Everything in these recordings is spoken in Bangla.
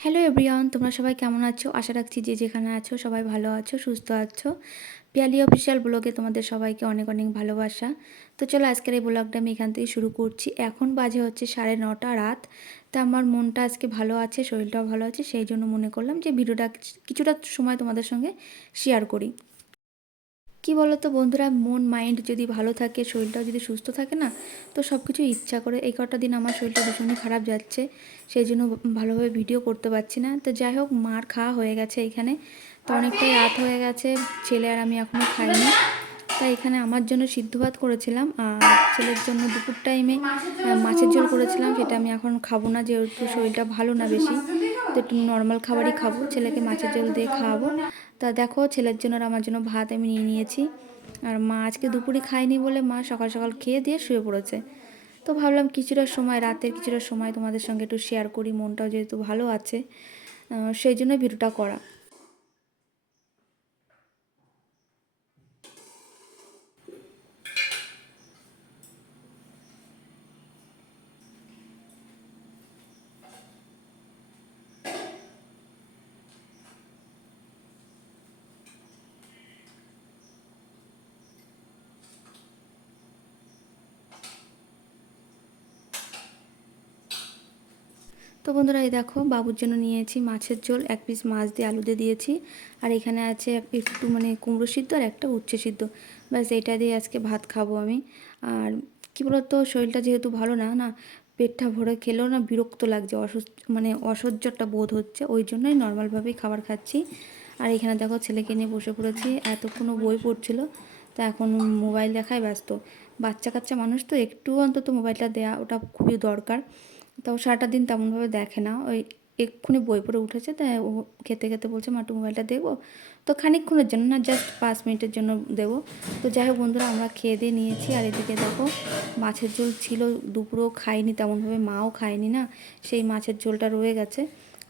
হ্যালো এভরিওয়ান তোমরা সবাই কেমন আছো? আশা রাখছি যে যেখানে আছো সবাই ভালো আছো, সুস্থ আছো। পিয়ালি অফিসিয়াল ব্লগে তোমাদের সবাইকে অনেক অনেক ভালোবাসা। তো চলো আজকের এই ব্লগটা আমি এখান থেকে শুরু করছি। এখন বাজে হচ্ছে সাড়ে নটা রাত। তা আমার মনটা আজকে ভালো আছে, শরীরটাও ভালো আছে, সেই জন্য মনে করলাম যে ভিডিওটা কিছুটা সময় তোমাদের সঙ্গে শেয়ার করি। কি বলো তো বন্ধুরা? মন মাইন্ড যদি ভালো থাকে, শরীরটাও যদি সুস্থ থাকে না, তো সব কিছু ইচ্ছা করে এই কটা দিন আমার শরীরটা ভীষণই খারাপ যাচ্ছে। সেই জন্য ভালোভাবে ভিডিও করতে পারছি না। তো যাই হোক, মার খাওয়া হয়ে গেছে এখানে। তো অনেকটাই রাত হয়ে গেছে, ছেলে আর আমি এখনও খাইনি। তাই এখানে আমার জন্য সিদ্ধ ভাত করেছিলাম, আর ছেলের জন্য দুপুর টাইমে মাছের ঝোল করেছিলাম, সেটা আমি এখন খাব না, যেহেতু শরীরটা ভালো না বেশি। তো একটু নর্মাল খাবারই খাব, ছেলেকে মাছের জল দিয়ে খাওয়াবো। তা দেখো, ছেলের জন্য আর আমার জন্য ভাত আমি নিয়ে নিয়েছি। আর মা আজকে দুপুরে খায়নি বলে মা সকাল সকাল খেয়ে দিয়ে শুয়ে পড়েছে। তো ভাবলাম কিছুটা সময়, রাতের কিছুটা সময় তোমাদের সঙ্গে একটু শেয়ার করি, মনটাও যেহেতু ভালো আছে সেই জন্য ভিডিওটা করা। তো বন্ধুরা এই দেখো, বাবুর জন্য নিয়েছি মাছের ঝোল, এক পিস মাছ দিয়ে আলু দিয়ে দিয়েছি। আর এখানে আছে একটু মানে কুমড়ো সিদ্ধ আর একটা উচ্ছে সিদ্ধ। ব্যাস, এইটা দিয়ে আজকে ভাত খাব আমি। আর কী বলতো, শরীরটা যেহেতু ভালো না না, পেটটা ভরে খেলেও না বিরক্ত লাগছে অসুস্থ মানে অসহ্যটা বোধ হচ্ছে, ওই জন্যই নর্মালভাবেই খাবার খাচ্ছি। আর এখানে দেখো, ছেলেকে নিয়ে বসে পড়েছি, এতক্ষণও বই পড়ছিল, তা এখন মোবাইল দেখায় ব্যস্ত। বাচ্চা কাচ্চা মানুষ তো, একটু অন্তত মোবাইলটা দেওয়া ওটা খুবই দরকার। তাও সারাটা দিন তেমনভাবে দেখে না। ওই এক্ষুনি বই পড়ে উঠেছে, তাই ও খেতে খেতে বলছে, মা, একটু মোবাইলটা দেবো তো খানিকক্ষণের জন্য না জাস্ট পাঁচ মিনিটের জন্য দেবো। তো যাই হোক বন্ধুরা, আমরা খেয়ে দিয়ে নিয়েছি। আর এদিকে দেখো, মাছের ঝোল ছিল, দুপুরেও খাইনি, তেমনভাবে মাও খায়নি না, সেই মাছের ঝোলটা রয়ে গেছে।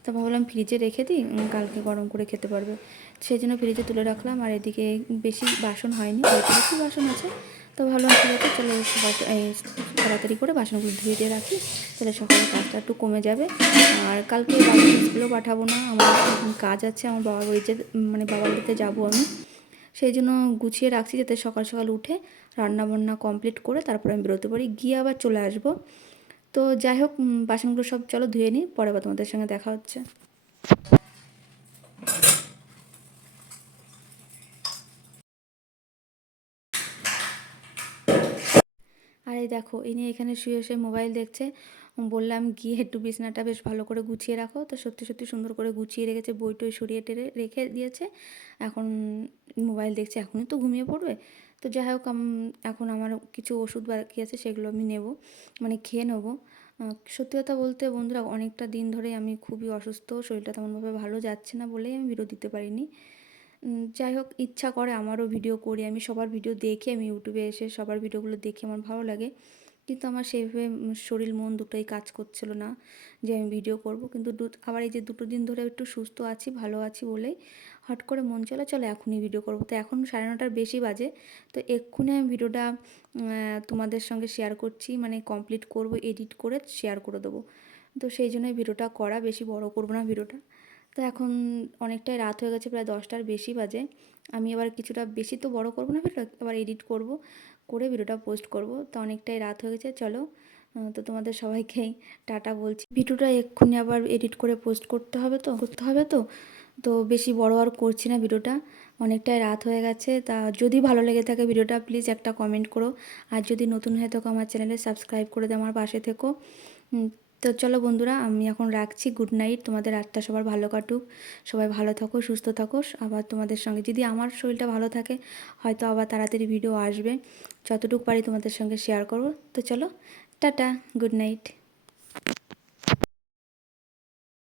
তো ভাবলাম ফ্রিজে রেখে দিই কালকে গরম করে খেতে পারবে। সেই জন্য ফ্রিজে তুলে রাখলাম, আর এদিকে বেশি বাসন হয়নি, বেশি বাসন আছে। তো ভাবলাম ঠিক আছে, চলো তাড়াতাড়ি করে বাসনগুলো ধুয়ে দিয়ে রাখি, তাহলে সকালে কাজটা একটু কমে যাবে। আর কালকে স্কুলেও পাঠাবো না, আমার কাজ আছে, আমার বাবার বাড়িতে মানে বাবার বাড়িতে যাব আমি। সেই জন্য গুছিয়ে রাখছি যাতে সকাল সকাল উঠে রান্না বান্না কমপ্লিট করে তারপরে আমি বেরোতে পারি, গিয়ে আবার চলে আসব। তো যাই হোক বাসনগুলো সব চলো ধুয়ে নিই, পরে আবার তোমাদের সঙ্গে দেখা হচ্ছে। এই দেখো ইনি এখানে শুয়ে শুয়ে মোবাইল দেখছে। বললাম, গিয়ে একটু বিছনাটা বেশ ভালো করে গুছিয়ে রাখো। তো সত্যি সত্যি সুন্দর করে গুছিয়ে রেখেছে, বই টই সরিয়ে টেরে রেখে দিয়েছে। এখন মোবাইল দেখছে, এখনই তো ঘুমিয়ে পড়বে। তো যাই হোক এখন আমার কিছু ওষুধ বাকি আছে, সেগুলো আমি নেব মানে খেয়ে নেব। সত্যি কথা বলতে বন্ধুরা, অনেকটা দিন ধরে আমি খুবই অসুস্থ, শরীরটা তেমনভাবে ভালো যাচ্ছে না বলেই আমি বিরতি দিতে পারিনি। যাই হোক, ইচ্ছা করে আমারও ভিডিও করি। আমি সবার ভিডিও দেখে, আমি ইউটিউবে এসে সবার ভিডিওগুলো দেখে, আমার ভালো লাগে। কিন্তু আমার সেইভাবে শরীর, মন দুটোই কাজ করছিল না যে আমি ভিডিও করব। কিন্তু আবার এই যে দুটো দিন ধরে একটু সুস্থ আছি, ভালো আছি বলেই হট করে মন চলে চলো এখনই ভিডিও করব। তো এখন সাড়ে নটার বেশি বাজে। তো এক্ষুনি আমি ভিডিওটা তোমাদের সঙ্গে শেয়ার করছি। মানে কমপ্লিট করব এডিট করে শেয়ার করে দেবো। তো সেই জন্যই ভিডিওটা করা, বেশি বড় করব না ভিডিওটা তো এখন অনেকটাই রাত হয়ে গেছে, প্রায় দশটার বেশি বাজে। আমি এবার কিছুটা বেশি তো বড় করব না ভিডিও আবার এডিট করব, করে ভিডিওটা পোস্ট করব। তো অনেকটাই রাত হয়ে গেছে, চলো তো তোমাদের সবাইকেই টাটা বলছি। ভিডিওটা এক্ষুনি আবার এডিট করে পোস্ট করতে হবে তো, করতে হবে তো? তো বেশি বড় আর করছি না ভিডিওটা, অনেকটাই রাত হয়ে গেছে। তা যদি ভালো লেগে থাকে ভিডিওটা প্লিজ একটা কমেন্ট করো। আর যদি নতুন হয়ে থাকো আমার চ্যানেলে সাবস্ক্রাইব করে দাও, আমার পাশে থেকো। তো চলো বন্ধুরা, আমি এখন রাখছি। গুড নাইট তোমাদের রাতটা সবার ভালো কাটুক। সবাই ভালো থাকো, সুস্থ থাকো। আবার তোমাদের সঙ্গে যদি আমার শরীরটা ভালো থাকে, হয়তো আবার তাড়াতাড়ি ভিডিও আসবে। যতটুকু পারি তোমাদের সঙ্গে শেয়ার করব। তো চলো, টাটা। Good night